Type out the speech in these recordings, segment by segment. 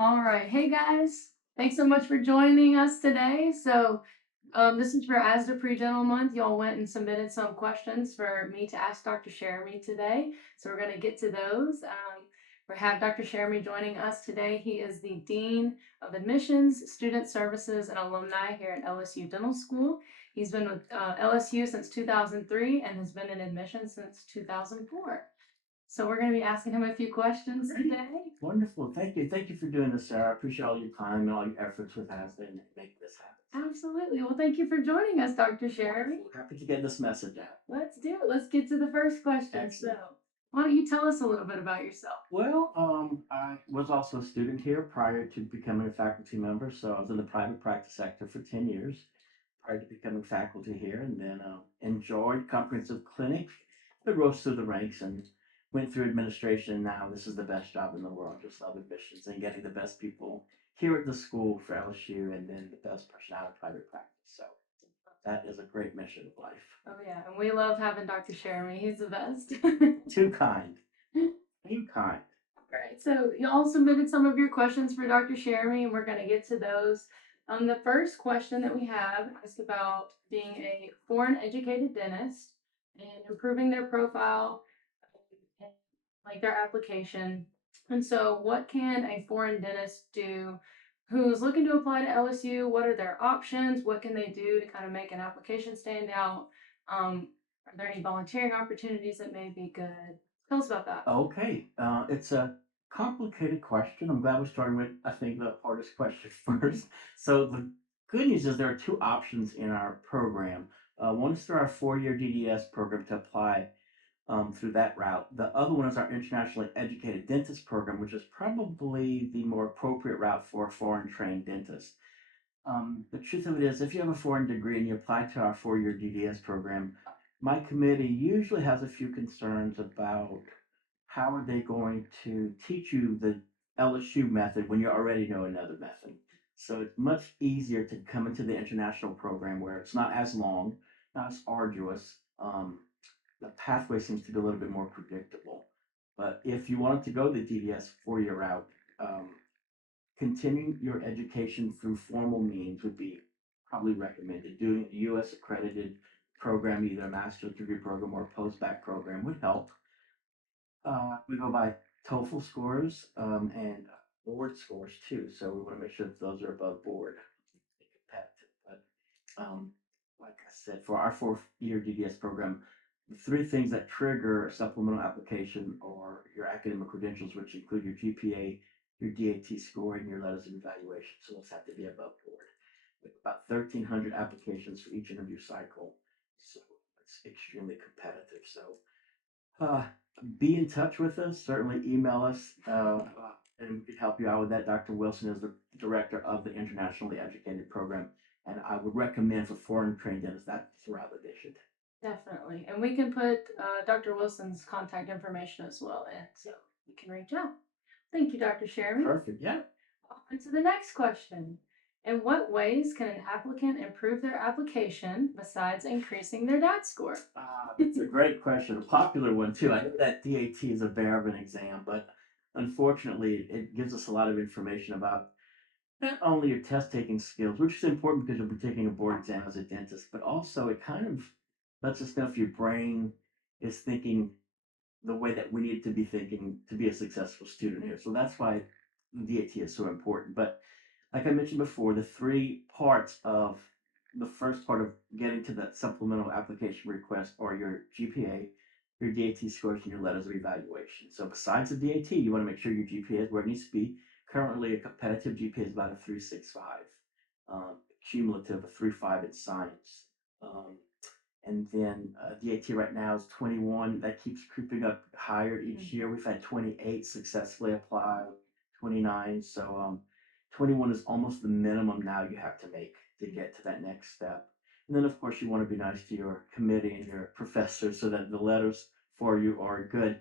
All right. Hey guys. Thanks so much for joining us today. This is for As the Pre-Dental Month. Y'all went and submitted some questions for me to ask Dr. Cheramie today. So we're going to get to those. We have Dr. Cheramie joining us today. He is the Dean of Admissions, Student Services, and Alumni here at LSU Dental School. He's been with LSU since 2003 and has been in admissions since 2004. So we're going to be asking him a few questions today. Wonderful. Thank you. Thank you for doing this, Sarah. I appreciate all your time and all your efforts with us and make this happen. Absolutely. Well, thank you for joining us, Dr. Cheramie. Happy to get this message out. Let's do it. Let's get to the first question. Excellent. So, why don't you tell us a little bit about yourself? Well, I was also a student here prior to becoming a faculty member. So I was in the private practice sector for 10 years prior to becoming faculty here, and then enjoyed comprehensive clinic, but rose through the ranks and went through administration. Now this is the best job in the world. Just love admissions and getting the best people here at the school for LSU, and then the best person out of private practice. So that is a great mission of life. Oh yeah, and we love having Dr. Cheramie. He's the best. Too kind. Too kind. All right. So you all submitted some of your questions for Dr. Cheramie, and we're going to get to those. The first question that we have is about being a foreign educated dentist and improving their profile, like their application. And so, what can a foreign dentist do who's looking to apply to LSU? What are their options? What can they do to kind of make an application stand out? Are there any volunteering opportunities that may be good? Tell us about that. Okay, it's a complicated question. I'm glad we started with, I think, the hardest question first. So the good news is there are two options in our program. One is through our 4-year DDS program to apply through that route. The other one is our internationally educated dentist program, which is probably the more appropriate route for a foreign trained dentist. The truth of it is, if you have a foreign degree and you apply to our 4-year DDS program, my committee usually has a few concerns about how are they going to teach you the LSU method when you already know another method. So it's much easier to come into the international program where it's not as long, not as arduous. The pathway seems to be a little bit more predictable. But if you wanted to go the DDS 4-year route, continuing your education through formal means would be probably recommended. Doing a U.S. accredited program, either a master's degree program or a post-bac program, would help. We go by TOEFL scores and board scores too, so we want to make sure that those are above board, competitive. But like I said, for our 4-year DDS program, the three things that trigger a supplemental application are your academic credentials, which include your GPA, your DAT score, and your letters of evaluation. So those have to be above board. With about 1,300 applications for each interview cycle, so it's extremely competitive. So be in touch with us. Certainly email us, and we can help you out with that. Dr. Wilson is the director of the internationally educated program, and I would recommend for foreign trained dentists that's the route that they should take. Definitely. And we can put Dr. Wilson's contact information as well in, so you can reach out. Thank you, Dr. Cheramie. Perfect. Yeah. On to the next question. In what ways can an applicant improve their application besides increasing their DAT score? It's a great question, a popular one too. I know that DAT is a bear of an exam, but unfortunately, it gives us a lot of information about not only your test taking skills, which is important because you'll be taking a board exam as a dentist, but also it kind of lets us know if your brain is thinking the way that we need to be thinking to be a successful student here. So that's why DAT is so important. But like I mentioned before, the three parts of the first part of getting to that supplemental application request are your GPA, your DAT scores, and your letters of evaluation. So besides the DAT, you want to make sure your GPA is where it needs to be. Currently, a competitive GPA is about a 3.65, cumulative a 3.5 in science. And then DAT right now is 21. That keeps creeping up higher each year. We've had 28 successfully apply, 29. So 21 is almost the minimum now you have to make to get to that next step. And then, of course, you want to be nice to your committee and your professors so that the letters for you are good.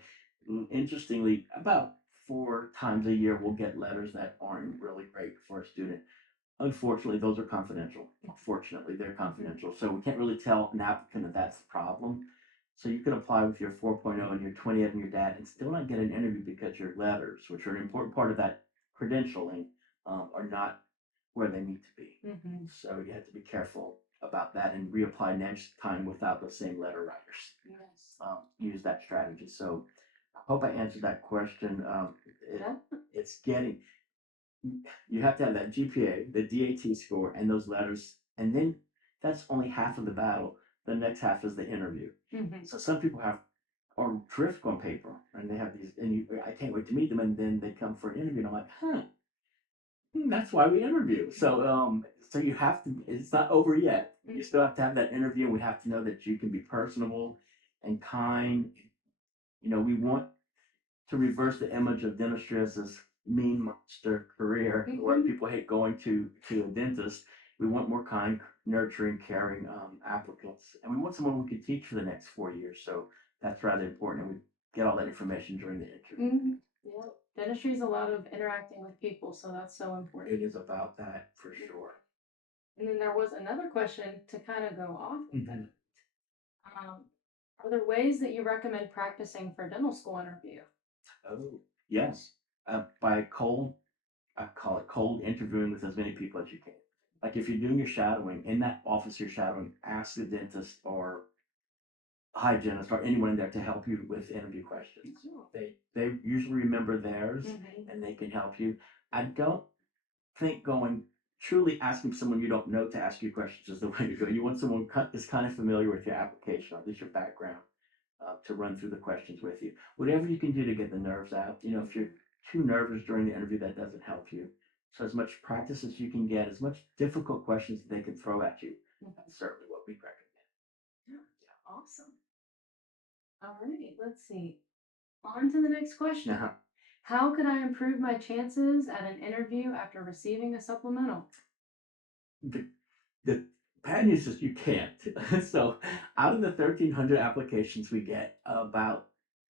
Interestingly, about 4 times a year, we'll get letters that aren't really great for a student. Unfortunately, those are confidential. Fortunately, they're confidential. So we can't really tell an applicant that that's the problem. So you can apply with your 4.0 and your 20 and your DAT and still not get an interview because your letters, which are an important part of that credentialing are not where they need to be. Mm-hmm. So you have to be careful about that and reapply next time without the same letter writers. Yes. Use that strategy. So I hope I answered that question. Yeah. It's getting, you have to have that GPA, the DAT score, and those letters, and then that's only half of the battle. The next half is the interview. Mm-hmm. So some people have or drift on paper, and they have these, and I can't wait to meet them, and then they come for an interview, and I'm like, that's why we interview. So you have to. It's not over yet. You still have to have that interview, and we have to know that you can be personable and kind. We want to reverse the image of dentistry as this mean monster career where people hate going to a dentist. We want more kind, nurturing, caring applicants, and we want someone who can teach for the next 4 years. So that's rather important, and we get all that information during the interview. Mm-hmm. Yeah. Dentistry is a lot of interacting with people, so that's so important. It is about that for sure. And then there was another question to kind of go off of that. Are there ways that you recommend practicing for dental school interview? Oh, yes. By cold, I call it cold interviewing with as many people as you can. Like if you're doing your shadowing in that office, you're shadowing, ask the dentist or hygienist or anyone in there to help you with interview questions. They usually remember theirs and they can help you. I don't think going truly asking someone you don't know to ask you questions is the way to go. You want someone that's kind of familiar with your application or at least your background to run through the questions with you. Whatever you can do to get the nerves out. If you're too nervous during the interview, that doesn't help you. So as much practice as you can get, as much difficult questions that they can throw at you, that's certainly what we recommend. Yeah. Awesome. All right, let's see. On to the next question. How could I improve my chances at an interview after receiving a supplemental? The bad news is you can't. So out of the 1,300 applications we get, about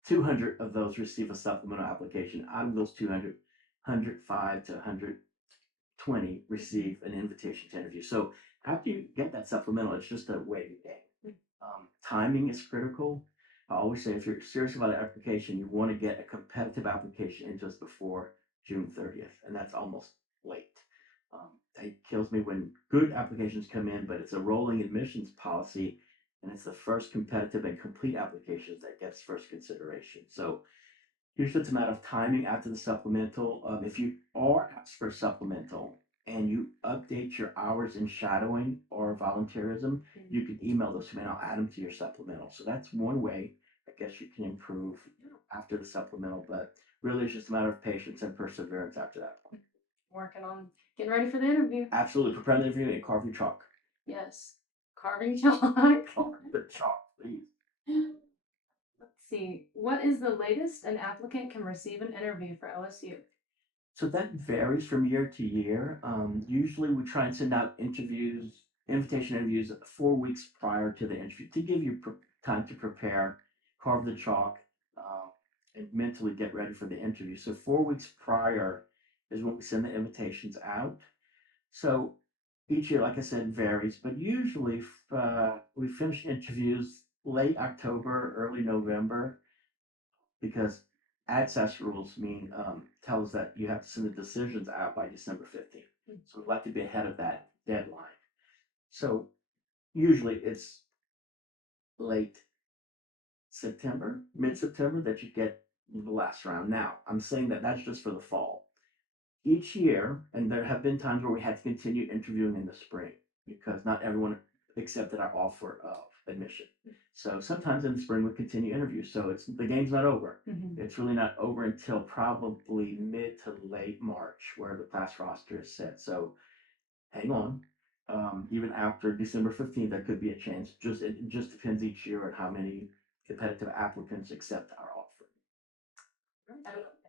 200 of those receive a supplemental application. Out of those 200, 105 to 120 receive an invitation to interview. So after you get that supplemental, it's just a waiting game. Timing is critical. I always say if you're serious about an application, you want to get a competitive application in just before June 30th, and that's almost late. It kills me when good applications come in, but it's a rolling admissions policy, and it's the first competitive and complete applications that gets first consideration. So usually it's a matter of timing after the supplemental. If you are asked for a supplemental and you update your hours in shadowing or volunteerism, you can email those to me and I'll add them to your supplemental. So that's one way I guess you can improve after the supplemental, but really it's just a matter of patience and perseverance after that point. Working on getting ready for the interview. Absolutely. Prepare the interview and carve your chalk. Yes. Carving chalk. Carve the chalk, please. Let's see. What is the latest an applicant can receive an interview for LSU? So that varies from year to year. Usually we try and send out invitation interviews 4 weeks prior to the interview to give you time to prepare, carve the chalk, and mentally get ready for the interview. So 4 weeks prior is when we send the invitations out. So each year, like I said, varies, but usually we finish interviews late October, early November, because access rules tell us that you have to send the decisions out by December 15th. So we'd like to be ahead of that deadline. So usually it's late September, mid-September that you get the last round. Now, I'm saying that that's just for the fall. Each year, and there have been times where we had to continue interviewing in the spring because not everyone accepted our offer of admission. So sometimes in the spring we continue interviews. So the game's not over. It's really not over until probably mid to late March where the class roster is set. So hang on. Even after December 15th, there could be a chance. It just depends each year on how many competitive applicants accept our offer.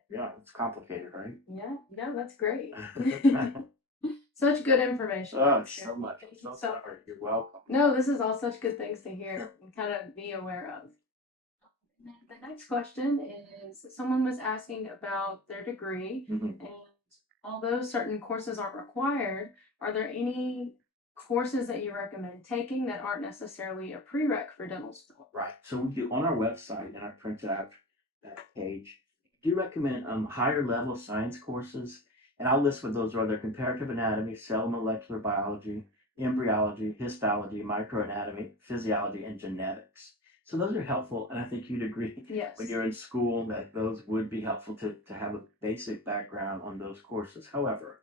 Yeah, it's complicated, right? Yeah, no, that's great. Such good information. Oh, so much. I'm so sorry. You're welcome. No, this is all such good things to hear and kind of be aware of. The next question is someone was asking about their degree, and although certain courses aren't required, are there any courses that you recommend taking that aren't necessarily a prereq for dental school? Right. So we do on our website, and I printed out that page. Do recommend higher level science courses. And I'll list what those are. They're comparative anatomy, cell molecular biology, embryology, histology, microanatomy, physiology, and genetics. So those are helpful, and I think you'd agree Yes. when you're in school that those would be helpful to have a basic background on those courses. However,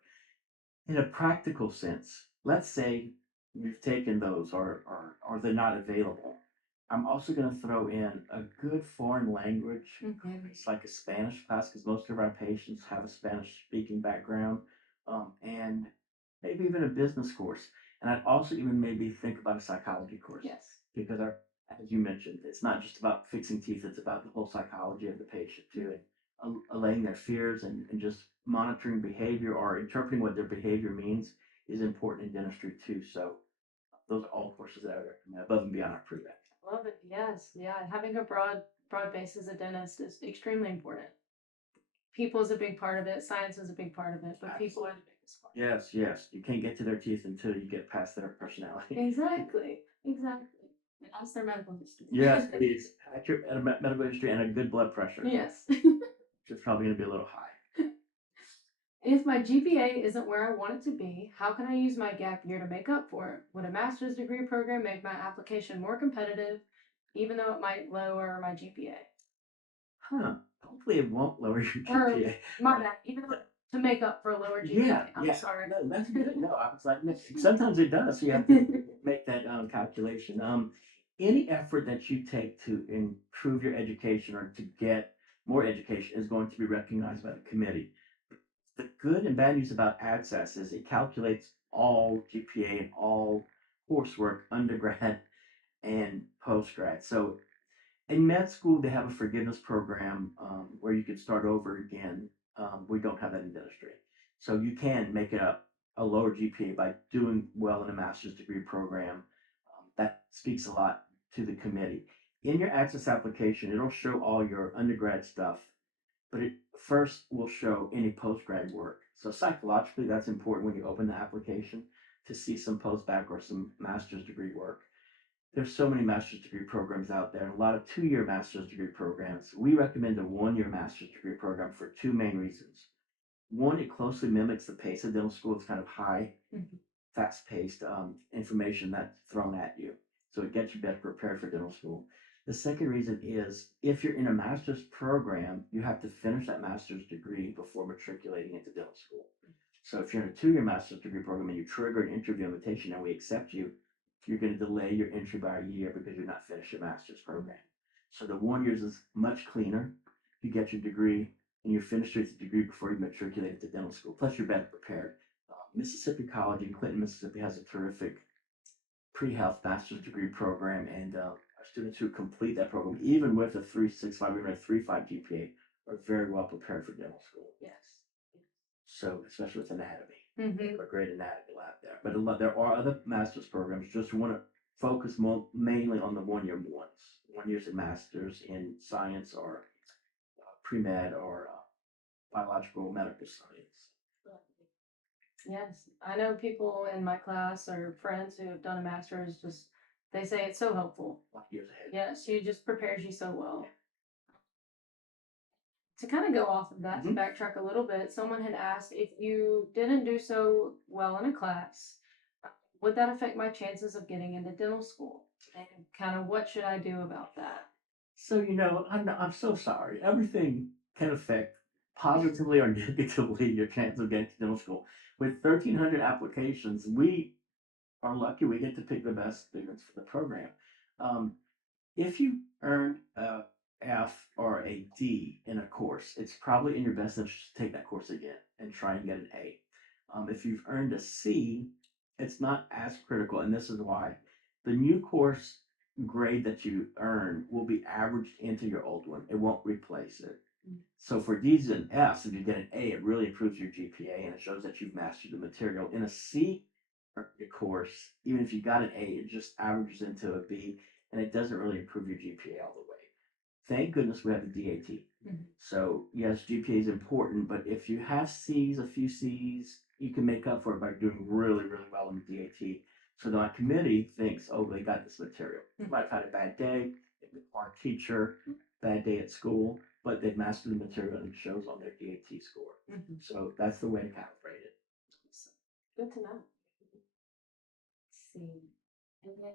in a practical sense, let's say you've taken those or they're not available. I'm also going to throw in a good foreign language. It's like a Spanish class because most of our patients have a Spanish speaking background, and maybe even a business course. And I'd also even maybe think about a psychology course. Yes. Because as you mentioned, it's not just about fixing teeth, it's about the whole psychology of the patient too, and allaying their fears and just monitoring behavior or interpreting what their behavior means is important in dentistry too. So those are all courses that I would recommend above and beyond our pre-vet. Love it. Yes. Yeah. Having a broad base as a dentist is extremely important. People is a big part of it. Science is a big part of it, but people are the biggest part. Yes, yes. You can't get to their teeth until you get past their personality. Exactly. Exactly. And ask their medical history. Yes, please. Accurate medical history and a good blood pressure. Yes. Which is probably going to be a little high. If my GPA isn't where I want it to be, how can I use my gap year to make up for it? Would a master's degree program make my application more competitive, even though it might lower my GPA? Huh. Hopefully it won't lower your Or, GPA. my bad, even though to make up for a lower GPA. Yeah, I'm yeah. sorry. No, that's good. No, I was like, sometimes it does. So you have to make that calculation. Any effort that you take to improve your education or to get more education is going to be recognized by the committee. The good and bad news about access is it calculates all GPA and all coursework, undergrad and postgrad. So in med school, they have a forgiveness program where you can start over again. We don't have that in dentistry. So you can make it up a lower GPA by doing well in a master's degree program. That speaks a lot to the committee. In your access application, it'll show all your undergrad stuff, but it first will show any postgrad work. So psychologically, that's important when you open the application to see some post-bac or some master's degree work. There's so many master's degree programs out there, and a lot of 2-year master's degree programs. We recommend a 1-year master's degree program for 2 main reasons. One, it closely mimics the pace of dental school. It's kind of high, fast-paced information that's thrown at you. So it gets you better prepared for dental school. The second reason is if you're in a master's program, you have to finish that master's degree before matriculating into dental school. So if you're in a 2-year master's degree program and you trigger an interview invitation and we accept you, you're going to delay your entry by a year because you're not finished your master's program. So the 1 year is much cleaner. You get your degree and you're finished with the degree before you matriculate into dental school. Plus, you're better prepared. Mississippi College in Clinton, Mississippi has a terrific pre-health master's degree program, and our students who complete that program, even with a 3.65 or even a 3.5 GPA, are very well prepared for dental school. Yes. So, especially with anatomy, Mm-hmm. a great anatomy lab there. But there are other master's programs. Just want to focus mainly on the 1-year ones. 1 year's a master's in science or pre-med or biological medical science. Yes, I know people in my class or friends who have done a master's. Just they say it's so helpful. Years ahead. Yes, she just prepares you so well. To kind of go off of that, to backtrack a little bit, someone had asked if you didn't do so well in a class, would that affect my chances of getting into dental school? And kind of what should I do about that? So, I'm so sorry. Everything can affect positively or negatively your chance of getting to dental school. With 1,300 applications, we are lucky we get to pick the best students for the program. If you earn a F or a D in a course, it's probably in your best interest to take that course again and try and get an A. If you've earned a C, it's not as critical, and this is why. The new course grade that you earn will be averaged into your old one. It won't replace it. So for D's and F's, if you get an A, it really improves your GPA and it shows that you've mastered the material. In a C course, even if you got an A, it just averages into a B and it doesn't really improve your GPA all the way. Thank goodness we have the DAT. So yes, GPA is important, but if you have C's, a few C's, you can make up for it by doing really, really well in the DAT. So my committee thinks, oh, they got this material. You might have had a bad day, our teacher, bad day at school. but they've mastered the material and it shows on their DAT score. Mhm. So that's the way to calibrate it. So, good to know. Let's see. And then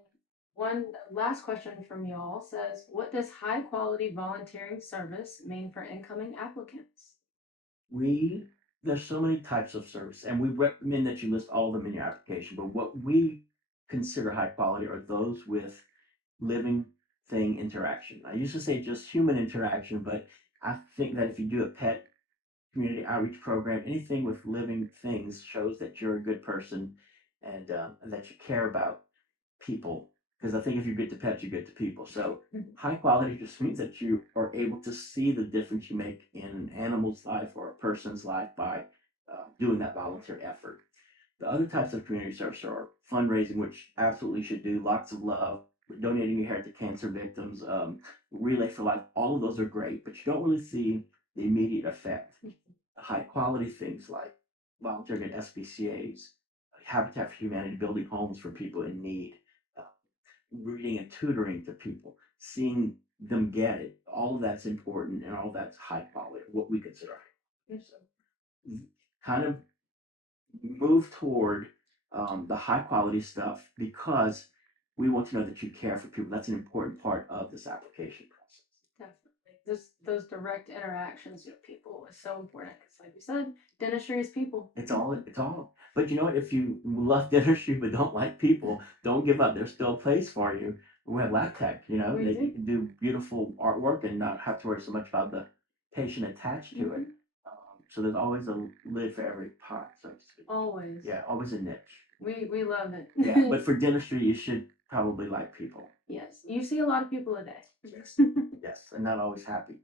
one last question from y'all says, what does high quality volunteering service mean for incoming applicants? There's so many types of service, and we recommend that you list all of them in your application. But what we consider high quality are those with living thing interaction. I used to say just human interaction, but I think that if you do a pet community outreach program, anything with living things shows that you're a good person and that you care about people. Because I think if you're good to pets, you're good to people. So high quality just means that you are able to see the difference you make in an animal's life or a person's life by doing that volunteer effort. The other types of community service are fundraising, which absolutely should do, lots of love, donating your hair to cancer victims, Relay for Life. All of those are great, but you don't really see the immediate effect. High quality things like volunteering at SPCA's, Habitat for Humanity, building homes for people in need, uh, reading and tutoring to people, seeing them get it. All of that's important and all of that's high quality, what we consider high quality. So, kind of move toward the high quality stuff because we want to know that you care for people. That's an important part of this application process. Definitely. Those direct interactions with people is so important because, like you said, dentistry is people. It's all. But you know what? If you love dentistry but don't like people, don't give up. There's still a place for you. We have lab tech, We they do. can do beautiful artwork and not have to worry so much about the patient attached to it. So there's always a lid for every pot, so to speak. Always. Yeah, always a niche. We love it. Yeah, but for dentistry, you should probably like people. Yes, you see a lot of people a day. Yes, yes, and not always happy.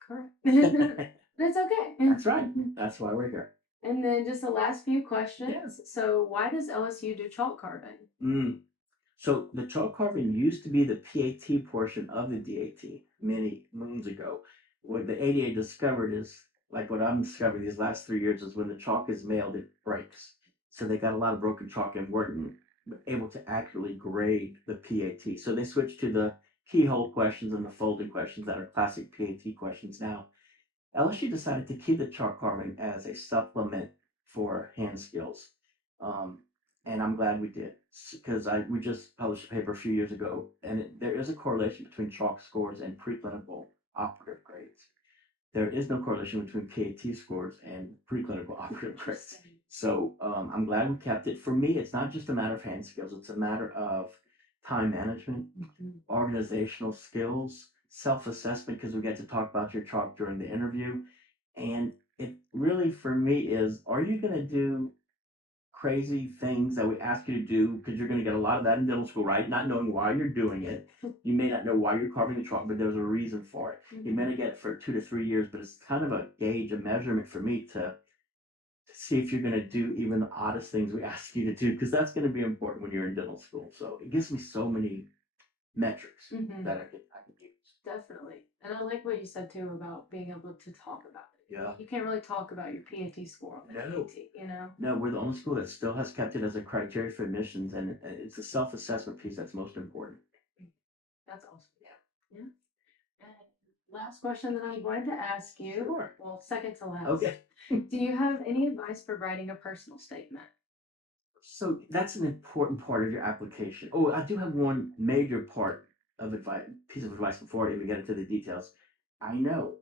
Correct. But it's okay. That's right. That's why we're here. And then just the last few questions. So why does LSU do chalk carving? So the chalk carving used to be the PAT portion of the DAT many moons ago. What the ADA discovered is, like what I'm discovering these last 3 years, is when the chalk is mailed, it breaks. So they got a lot of broken chalk and weren't able to accurately grade the PAT. So they switched to the keyhole questions and the folded questions that are classic PAT questions now. LSU decided to keep the chalk carving as a supplement for hand skills. Um, and I'm glad we did because we just published a paper a few years ago, and there is a correlation between chalk scores and preclinical operative grades. There is no correlation between PAT scores and preclinical operative grades. So I'm glad we kept it. For me, it's not just a matter of hand skills; it's a matter of time management, organizational skills, self-assessment, because we get to talk about your chalk during the interview. And it really, for me, is, are you going to do crazy things that we ask you to do? Because you're going to get a lot of that in dental school, right? Not knowing why you're doing it. You may not know why you're carving the chalk, but there's a reason for it. You may not get it for 2 to 3 years, but it's kind of a gauge, a measurement for me to see if you're going to do even the oddest things we ask you to do, because that's going to be important when you're in dental school. So it gives me so many metrics that I can use. Definitely. And I like what you said too about being able to talk about it. Yeah. You can't really talk about your PAT score on the PAT, No, we're the only school that still has kept it as a criteria for admissions, and it's the self-assessment piece that's most important. That's awesome. Yeah. And last question that I'm going to ask you. Sure. Well, second to last. Okay. Do you have any advice for writing a personal statement? So that's an important part of your application. Oh, I do have one major part of advice, piece of advice before I even get into the details. I know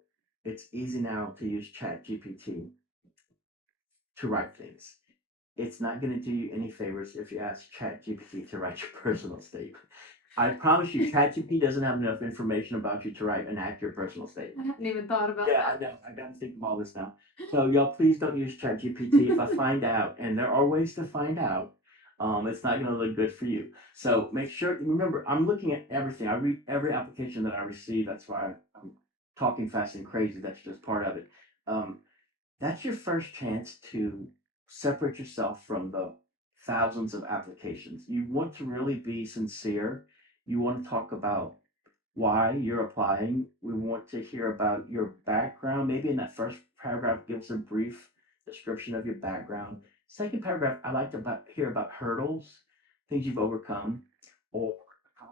it's easy now to use ChatGPT to write things. It's not going to do you any favors if you ask ChatGPT to write your personal statement. I promise you, ChatGPT doesn't have enough information about you to write an accurate personal statement. I hadn't even thought about Yeah, I know. I got to think of all this now. So y'all, please don't use ChatGPT. If I find out, and there are ways to find out, it's not going to look good for you. So make sure. Remember, I'm looking at everything. I read every application that I receive. That's why I'm talking fast and crazy. That's just part of it. That's your first chance to separate yourself from the thousands of applications. You want to really be sincere. You want to talk about why you're applying. We want to hear about your background. Maybe in that first paragraph, give us a brief description of your background. Second paragraph, I like to hear about hurdles, things you've overcome, or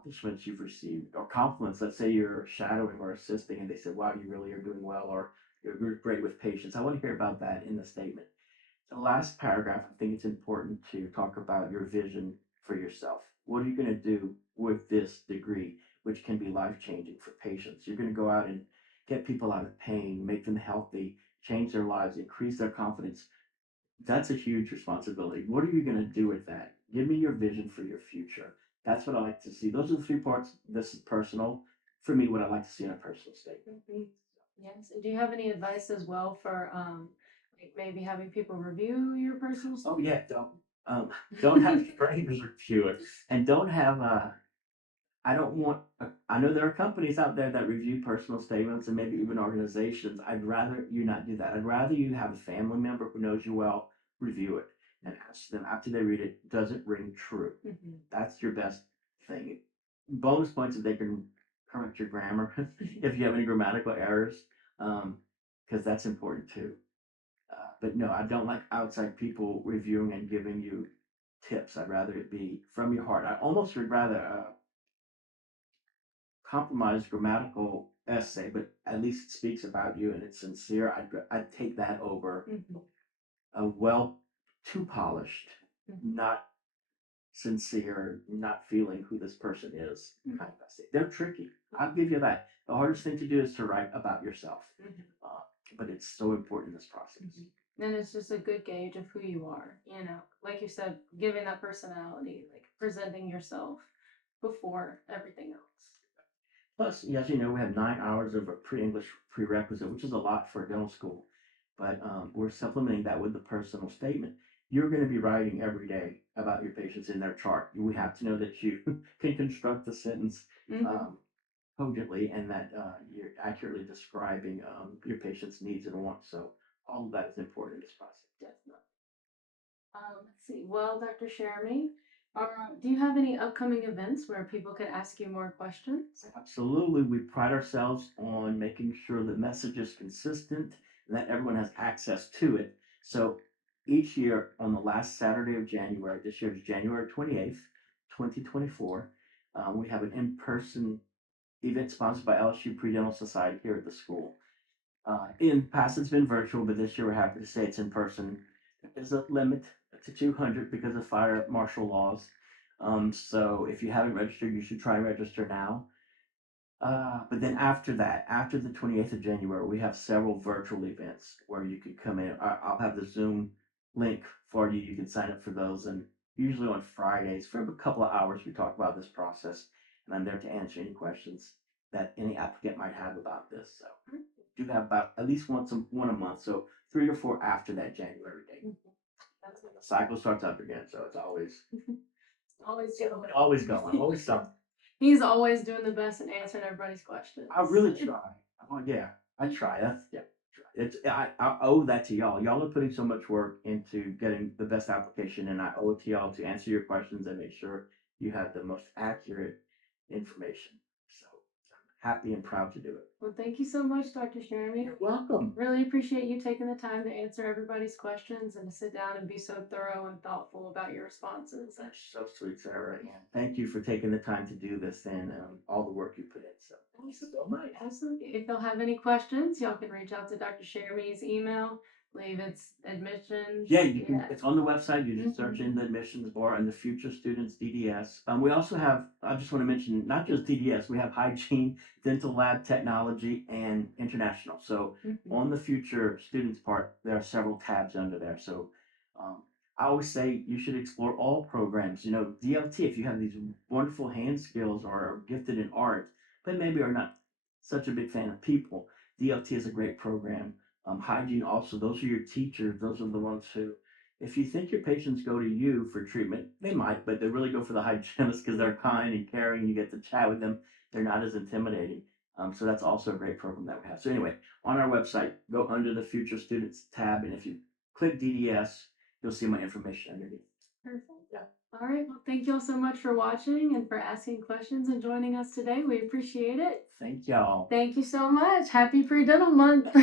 accomplishments you've received or compliments. Let's say you're shadowing or assisting and they said, wow, you really are doing well, or you're great with patients. I want to hear about that in the statement. The last paragraph, I think it's important to talk about your vision for yourself. What are you going to do with this degree, which can be life changing for patients? You're going to go out and get people out of pain, make them healthy, change their lives, increase their confidence. That's a huge responsibility. What are you going to do with that? Give me your vision for your future. That's what I like to see. Those are the three parts. This is personal. For me, what I like to see in a personal statement. Yes. And do you have any advice as well for like maybe having people review your personal Oh statement? yeah, don't have strangers review it, and don't have I don't want. I know there are companies out there that review personal statements and maybe even organizations. I'd rather you not do that. I'd rather you have a family member who knows you well review it and ask them after they read it, does it ring true? That's your best thing. Bonus points if they can correct your grammar if you have any grammatical errors, because that's important too. But no, I don't like outside people reviewing and giving you tips. I'd rather it be from your heart. I almost would rather compromised grammatical essay, but at least it speaks about you and it's sincere. I'd take that over a well too polished, not sincere, not feeling who this person is kind of essay. They're tricky. I'll give you that. The hardest thing to do is to write about yourself, but it's so important in this process. And it's just a good gauge of who you are, like you said, giving that personality, like presenting yourself before everything else. Plus, as you know, we have 9 hours of a pre-English prerequisite, which is a lot for a dental school. But we're supplementing that with the personal statement. You're going to be writing every day about your patients in their chart. We have to know that you can construct the sentence cogently and that you're accurately describing your patient's needs and wants. So all of that is important in this process. Definitely. Let's see. Well, Dr. Cheramie, do you have any upcoming events where people could ask you more questions? Absolutely. We pride ourselves on making sure the message is consistent and that everyone has access to it. So each year on the last Saturday of January, this year is January 28th, 2024, we have an in person event sponsored by LSU Pre-Dental Society here at the school. In the past, it's been virtual, but this year we're happy to say it's in person. There's a limit to 200 because of fire marshal laws. So if you haven't registered, you should try and register now. But then after that, after the 28th of January, we have several virtual events where you can come in. I'll have the Zoom link for you. You can sign up for those. And usually on Fridays, for a couple of hours, we talk about this process. And I'm there to answer any questions that any applicant might have about this. So do have about at least one a month. So 3 or 4 after that January date. That's when the cycle starts up again. So it's always Always going. always going, always something. He's always doing the best and answering everybody's questions. I really try. Oh yeah, I try. That's yeah. It's I owe that to y'all. Y'all are putting so much work into getting the best application, and I owe it to y'all to answer your questions and make sure you have the most accurate information. So I'm happy and proud to do it. Well, thank you so much, Dr. Cheramie. You're welcome. Really appreciate you taking the time to answer everybody's questions and to sit down and be so thorough and thoughtful about your responses. That's so sweet, Sarah. And thank you for taking the time to do this and all the work you put in. So thank you so much. Absolutely. If y'all have any questions, y'all can reach out to Dr. Cheramie's email. I believe it's admissions. Yeah, you can. It's on the website. You just search in the admissions bar and the future students DDS. We also have. I just want to mention not just DDS. We have hygiene, dental lab technology, and international. So on the future students part, there are several tabs under there. So I always say you should explore all programs. You know, DLT if you have these wonderful hand skills or are gifted in art, but maybe are not such a big fan of people. DLT is a great program. Hygiene also, those are your teachers. Those are the ones who, if you think your patients go to you for treatment, they might, but they really go for the hygienist because they're kind and caring. You get to chat with them. They're not as intimidating. So that's also a great program that we have. So anyway, on our website, go under the Future Students tab, and if you click DDS, you'll see my information underneath. Perfect. Yeah. All right. Well, thank you all so much for watching and for asking questions and joining us today. We appreciate it. Thank y'all. Thank you so much. Happy Pre-Dental Month.